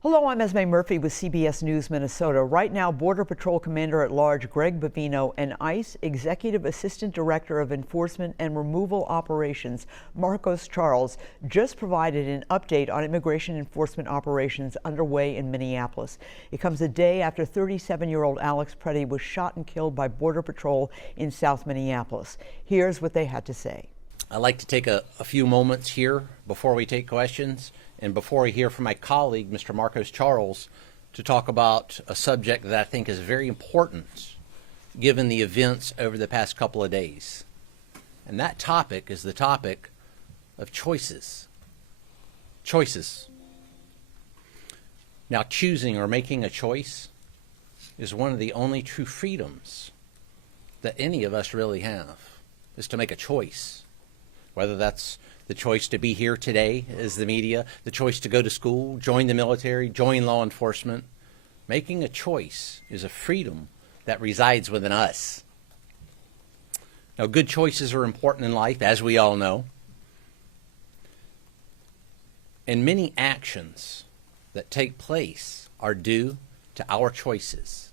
Hello, I'm Esme Murphy with CBS News Minnesota. Right now, Border Patrol Commander-at-Large Greg Bovino and ICE Executive Assistant Director of Enforcement and Removal Operations, Marcos Charles, just provided an update on immigration enforcement operations underway in Minneapolis. It comes a day after 37-year-old Alex Pretti was shot and killed by Border Patrol in South Minneapolis. Here's what they had to say. I'd like to take a few moments here before we take questions and before I hear from my colleague, Mr. Marcos Charles, to talk about a subject that I think is very important given the events over the past couple of days. And that topic is the topic of choices. Choices. Now, choosing or making a choice is one of the only true freedoms that any of us really have, is to make a choice. Whether that's the choice to be here today as the media, the choice to go to school, join the military, join law enforcement. Making a choice is a freedom that resides within us. Now, good choices are important in life, as we all know. And many actions that take place are due to our choices.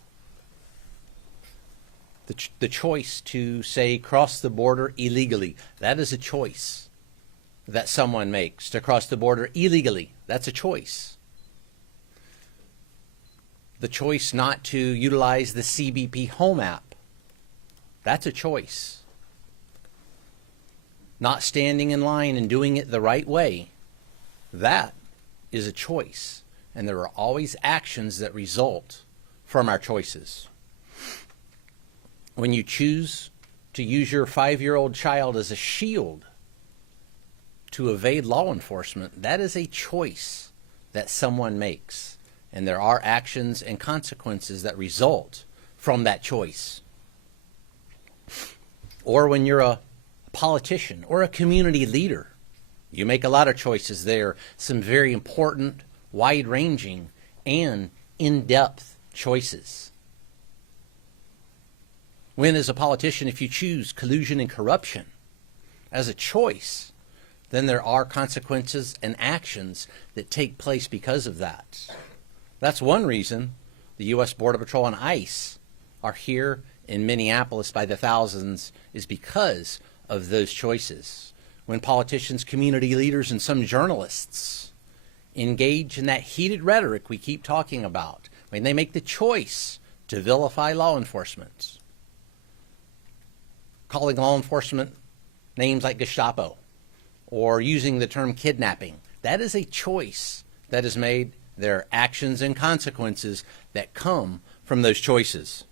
The choice to, say, cross the border illegally, that is a choice that someone makes. To cross the border illegally, that's a choice. The choice not to utilize the CBP Home app, that's a choice. Not standing in line and doing it the right way, that is a choice. And there are always actions that result from our choices. When you choose to use your 5-year-old child as a shield to evade law enforcement, that is a choice that someone makes. And there are actions and consequences that result from that choice. Or when you're a politician or a community leader, you make a lot of choices there, some very important, wide-ranging, and in-depth choices. When, as a politician, if you choose collusion and corruption as a choice, then there are consequences and actions that take place because of that. That's one reason the U.S. Border Patrol and ICE are here in Minneapolis by the thousands, is because of those choices. When politicians, community leaders, and some journalists engage in that heated rhetoric we keep talking about, when they make the choice to vilify law enforcement, calling law enforcement names like Gestapo, or using the term kidnapping, that is a choice that is made. There are actions and consequences that come from those choices.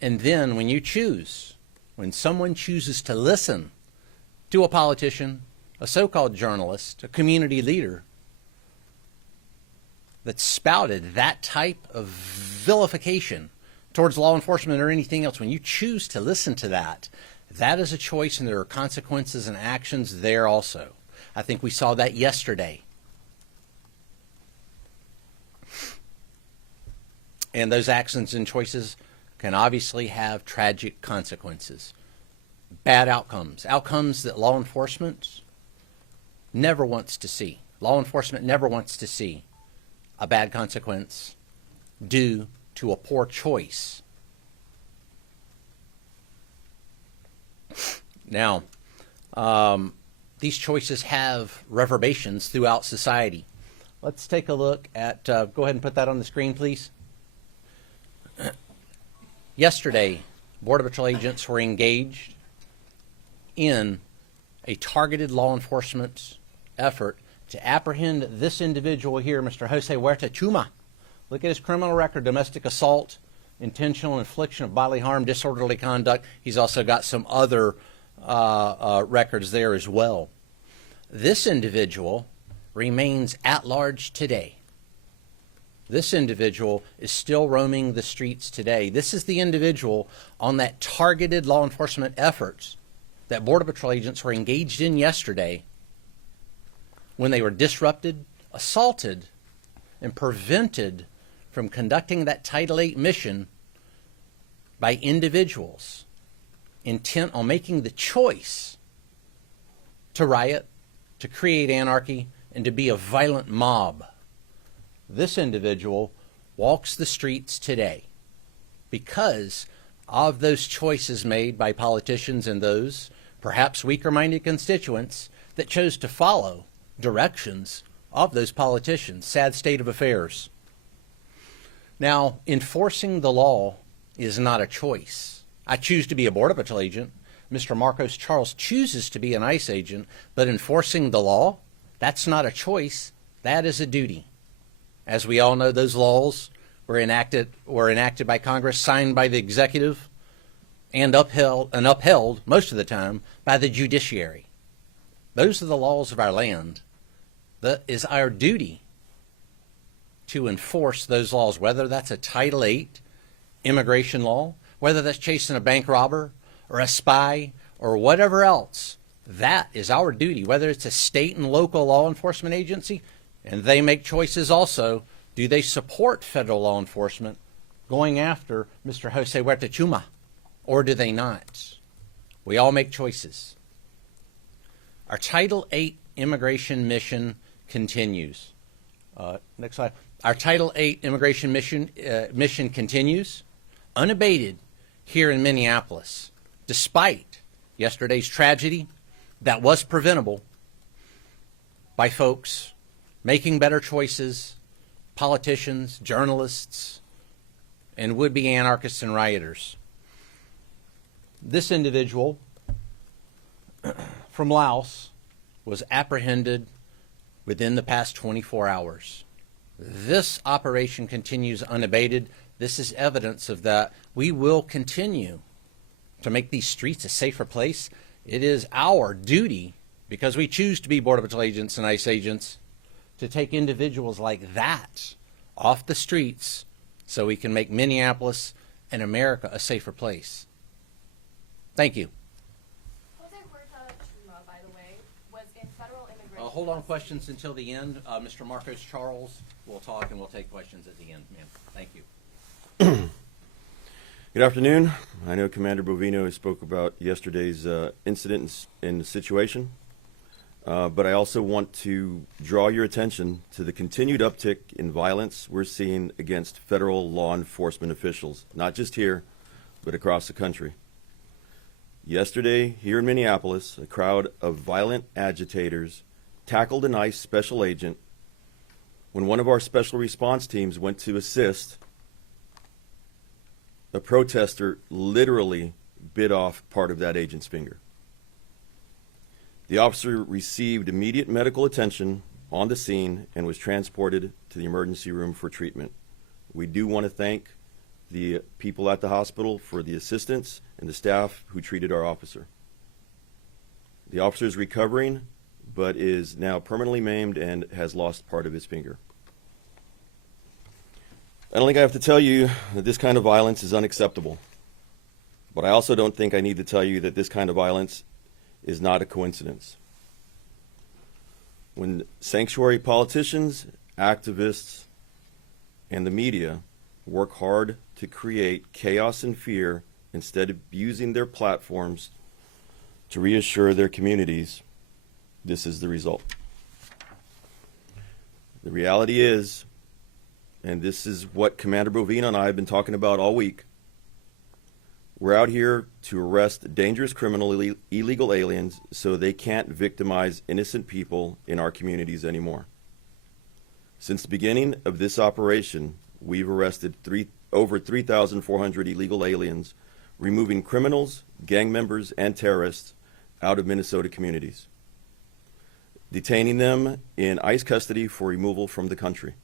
And then when you choose, when someone chooses to listen to a politician, a so-called journalist, a community leader that spouted that type of vilification towards law enforcement or anything else, when you choose to listen to that, that is a choice, and there are consequences and actions there also. I think we saw that yesterday. And those actions and choices can obviously have tragic consequences. Bad outcomes. Outcomes that law enforcement never wants to see. Law enforcement never wants to see a bad consequence due to a poor choice. Now, these choices have reverberations throughout society. Let's take a look at, go ahead and put that on the screen, please. Yesterday, Border Patrol agents were engaged in a targeted law enforcement effort to apprehend this individual here, Mr. Jose Huerta Chuma. Look at his criminal record: domestic assault, intentional infliction of bodily harm, disorderly conduct. He's also got some other records there as well. This individual remains at large today. This individual is still roaming the streets today. This is the individual on that targeted law enforcement efforts that Border Patrol agents were engaged in yesterday when they were disrupted, assaulted, and prevented from conducting that Title VIII mission by individuals intent on making the choice to riot, to create anarchy, and to be a violent mob this individual walks the streets today because of those choices made by politicians and those perhaps weaker-minded constituents that chose to follow directions of those politicians. Sad state of affairs. Now, enforcing the law is not a choice. I choose to be a Border Patrol agent. Mr. Marcos Charles chooses to be an ICE agent, but enforcing the law, that's not a choice, that is a duty. As we all know, those laws were enacted by Congress, signed by the executive, and upheld most of the time by the judiciary. Those are the laws of our land. That is our duty to enforce those laws, whether that's a Title VIII immigration law, whether that's chasing a bank robber or a spy or whatever else. That is our duty, whether it's a state and local law enforcement agency, and they make choices also. Do they support federal law enforcement going after Mr. Jose Huerta Chuma, or do they not? We all make choices. Our Title VIII immigration mission continues. Next slide. Our Title VIII immigration mission continues unabated here in Minneapolis, despite yesterday's tragedy that was preventable by folks making better choices, politicians, journalists, and would-be anarchists and rioters. This individual from Laos was apprehended within the past 24 hours. This operation continues unabated. This is evidence of that. We will continue to make these streets a safer place. It is our duty, because we choose to be Border Patrol agents and ICE agents, to take individuals like that off the streets so we can make Minneapolis and America a safer place. Thank you. Jose Huerta Chuma, by the way, was in federal immigration. Hold on questions until the end. Mr. Marcos Charles will talk and we'll take questions at the end, ma'am. Thank you. Good afternoon. I know Commander Bovino spoke about yesterday's incident and situation, but I also want to draw your attention to the continued uptick in violence we're seeing against federal law enforcement officials, not just here, but across the country. Yesterday, here in Minneapolis, a crowd of violent agitators tackled an ICE special agent when one of our special response teams went to assist. A protester literally bit off part of that agent's finger. The officer received immediate medical attention on the scene and was transported to the emergency room for treatment. We do want to thank the people at the hospital for the assistance and the staff who treated our officer. The officer is recovering, but is now permanently maimed and has lost part of his finger. I don't think I have to tell you that this kind of violence is unacceptable, but I also don't think I need to tell you that this kind of violence is not a coincidence. When sanctuary politicians, activists, and the media work hard to create chaos and fear instead of using their platforms to reassure their communities, this is the result. The reality is, and this is what Commander Bovino and I have been talking about all week, we're out here to arrest dangerous criminal illegal aliens so they can't victimize innocent people in our communities anymore. Since the beginning of this operation, we've arrested over 3,400 illegal aliens, removing criminals, gang members, and terrorists out of Minnesota communities, detaining them in ICE custody for removal from the country.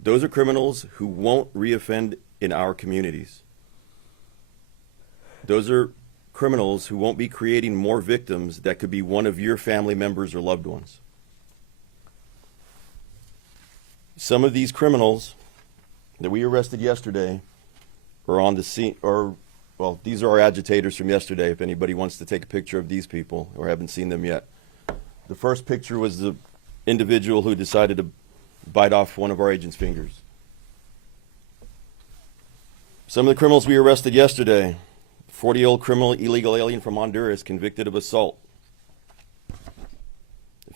Those are criminals who won't reoffend in our communities. Those are criminals who won't be creating more victims that could be one of your family members or loved ones. Some of these criminals that we arrested yesterday are on the scene, well, these are our agitators from yesterday, if anybody wants to take a picture of these people or haven't seen them yet. The first picture was the individual who decided to bite off one of our agents' fingers. Some of the criminals we arrested yesterday: 40-year-old criminal illegal alien from Honduras convicted of assault,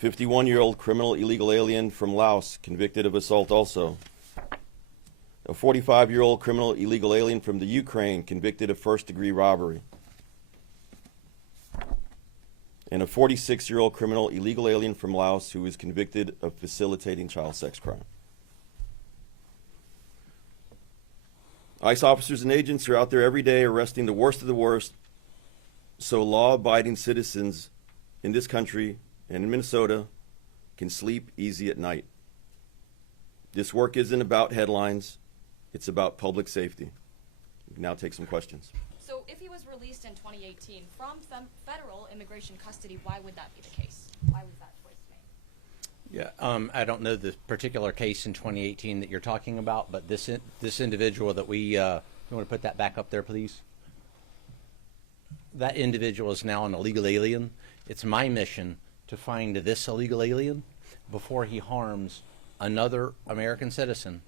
51-year-old criminal illegal alien from Laos, convicted of assault also. A 45-year-old criminal illegal alien from the Ukraine, convicted of first-degree robbery. And a 46-year-old criminal illegal alien from Laos who is convicted of facilitating child sex crime. ICE officers and agents are out there every day arresting the worst of the worst, so law-abiding citizens in this country and in Minnesota can sleep easy at night. This work isn't about headlines, it's about public safety. We can now take some questions. So if he was released in 2018 from federal immigration custody, why would that be the case? Why was that choice made? Yeah, I don't know the particular case in 2018 that you're talking about, but this individual that you want to put that back up there, please? That individual is now an illegal alien. It's my mission to find this illegal alien before he harms another American citizen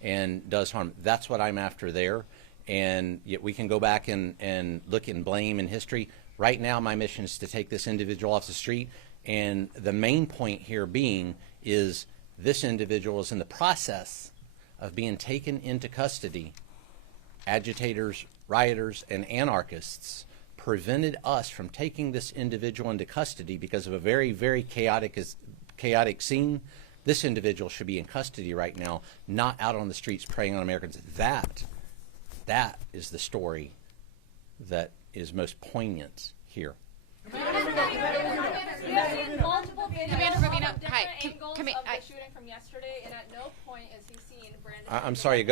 and does harm. That's what I'm after there. And yet we can go back and look and blame in history. Right now, my mission is to take this individual off the street. And the main point here being is this individual is in the process of being taken into custody. Agitators, rioters, and anarchists prevented us from taking this individual into custody because of a very, very chaotic scene. This individual should be in custody right now, not out on the streets preying on Americans. That is the story that is most poignant here. Commander Bovino, hi. Angles of the shooting from yesterday, and at no point is he seen Brandon. I'm sorry.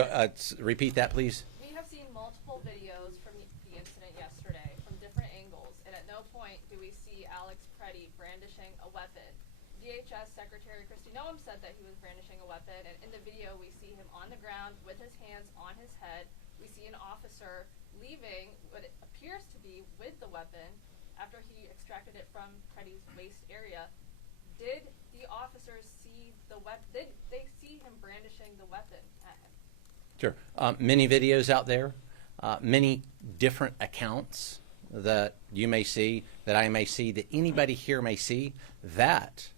Repeat that, please. We have seen multiple videos from the incident yesterday from different angles, and at no point do we see Alex Pretti brandishing a weapon. DHS Secretary Kristi Noem said that he was brandishing a weapon, and in the video we see him on the ground with his hands on his head. We see an officer leaving what it appears to be with the weapon after he extracted it from Pretti's waist area. Did the officers see the weapon? Did they see him brandishing the weapon at him? Sure. Many videos out there, many different accounts that you may see, that I may see, that anybody here may see. That,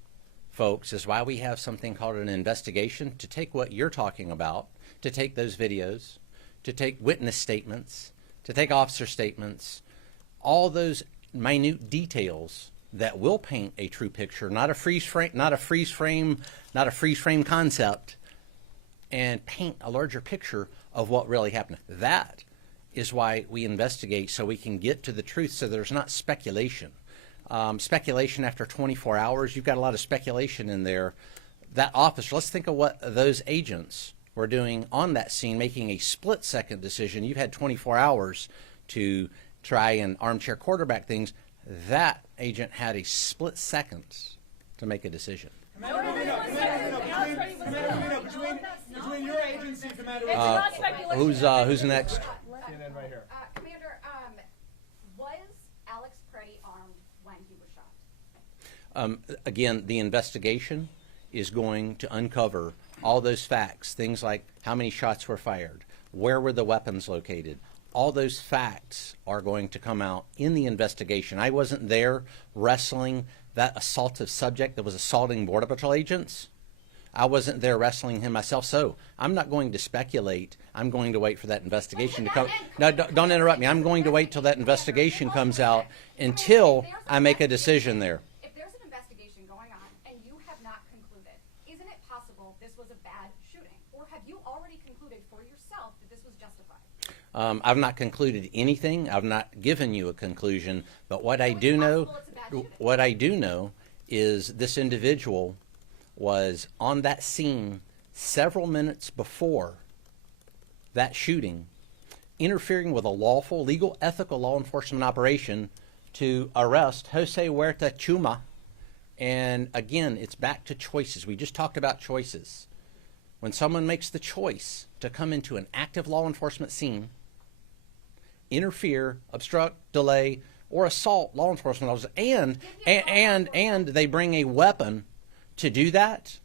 folks, is why we have something called an investigation to take what you're talking about, to take those videos, to take witness statements, to take officer statements, all those minute details that will paint a true picture, not a freeze frame concept, and paint a larger picture of what really happened. That is why we investigate, so we can get to the truth, so there's not speculation. Speculation after 24 hours, you've got a lot of speculation in there. That officer, let's think of what those agents were doing on that scene, making a split-second decision. You've had 24 hours to try and armchair quarterback things. That agent had a split second to make a decision. Between your agency, Commander, who's next? and then right here. Commander, was Alex Pretti armed when he was shot? Again, the investigation is going to uncover all those facts, things like how many shots were fired, where were the weapons located. All those facts are going to come out in the investigation. I wasn't there wrestling that assaultive subject that was assaulting Border Patrol agents. I wasn't there wrestling him myself, so I'm not going to speculate. I'm going to wait for that investigation to come. No, don't interrupt me. I'm going to wait till that investigation comes out until I make a decision there. If there's an investigation going on and you have not concluded, isn't it possible this was a bad shooting? Or have you already concluded for yourself that this was justified? I've not concluded anything. I've not given you a conclusion. But what I do know is this individual was on that scene several minutes before that shooting, interfering with a lawful, legal, ethical law enforcement operation to arrest Jose Huerta Chuma. And again, it's back to choices. We just talked about choices. When someone makes the choice to come into an active law enforcement scene, interfere, obstruct, delay, or assault law enforcement officers, and they bring a weapon to do that,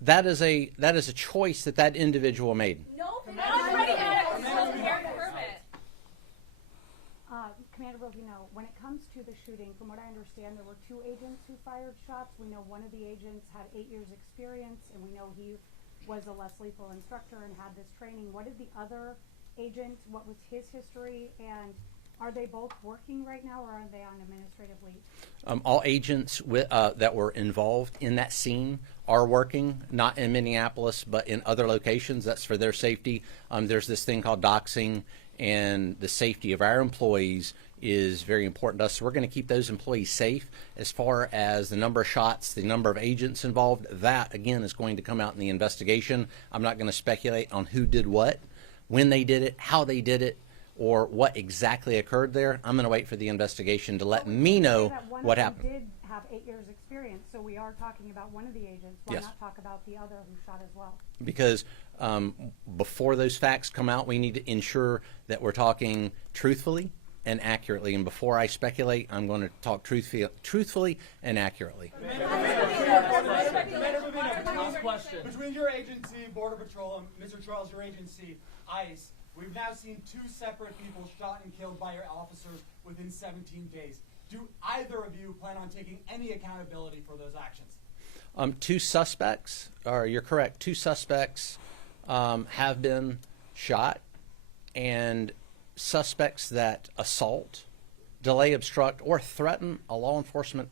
that is a choice that individual made. No, Commander Pretti had a permit. Commander Bovino, when it comes to the shooting, from what I understand, there were 2 agents who fired shots. We know one of the agents had 8 years experience, and we know he was a less lethal instructor and had this training. What did the other agent, what was his history, and are they both working right now, or are they on administrative leave? All agents that were involved in that scene are working, not in Minneapolis, but in other locations. That's for their safety. There's this thing called doxing, and the safety of our employees is very important to us. So we're going to keep those employees safe. As far as the number of shots, the number of agents involved, that, again, is going to come out in the investigation. I'm not going to speculate on who did what, when they did it, how they did it, or what exactly occurred there. I'm going to wait for the investigation to let me know what happened. One of them did have 8 years experience, so we are talking about one of the agents. Why Yes. not talk about the other who shot as well? Because before those facts come out, we need to ensure that we're talking truthfully and accurately. And before I speculate, I'm going to talk truthfully and accurately. Between your agency, Border Patrol, and Mr. Charles, your agency, ICE, we've now seen 2 separate people shot and killed by your officers within 17 days. Do either of you plan on taking any accountability for those actions? 2 suspects, or you're correct, 2 suspects have been shot, and suspects that assault, delay, obstruct, or threaten a law enforcement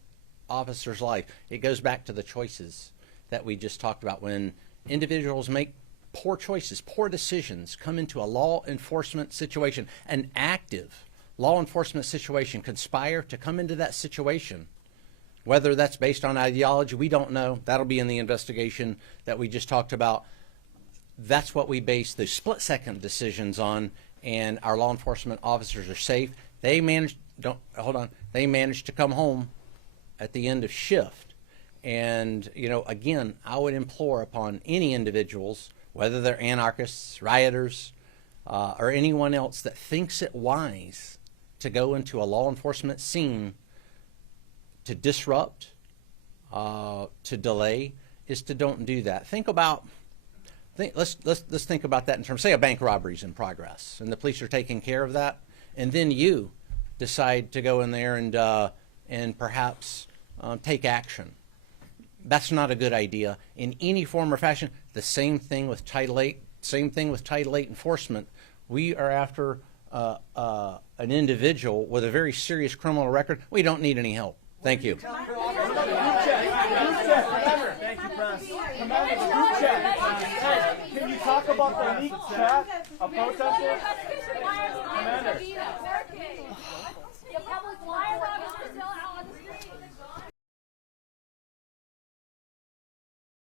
officer's life. It goes back to the choices that we just talked about. When individuals make poor choices, poor decisions, come into a law enforcement situation, an active law enforcement situation, conspire to come into that situation. Whether that's based on ideology, we don't know. That'll be in the investigation that we just talked about. That's what we base the split-second decisions on, and our law enforcement officers are safe. They managed to come home at the end of shift. And, again, I would implore upon any individuals, whether they're anarchists, rioters, or anyone else that thinks it wise to go into a law enforcement scene to disrupt, to delay, is to don't do that. Let's think about that in terms, say a bank robbery is in progress and the police are taking care of that, and then you decide to go in there and perhaps take action. That's not a good idea in any form or fashion. The same thing with Title VIII. Same thing with Title VIII enforcement. We are after an individual with a very serious criminal record. We don't need any help. Thank you. Thank you, press. Commander, group chat. Hey, can you talk about the leaked chat of protesters? Commander.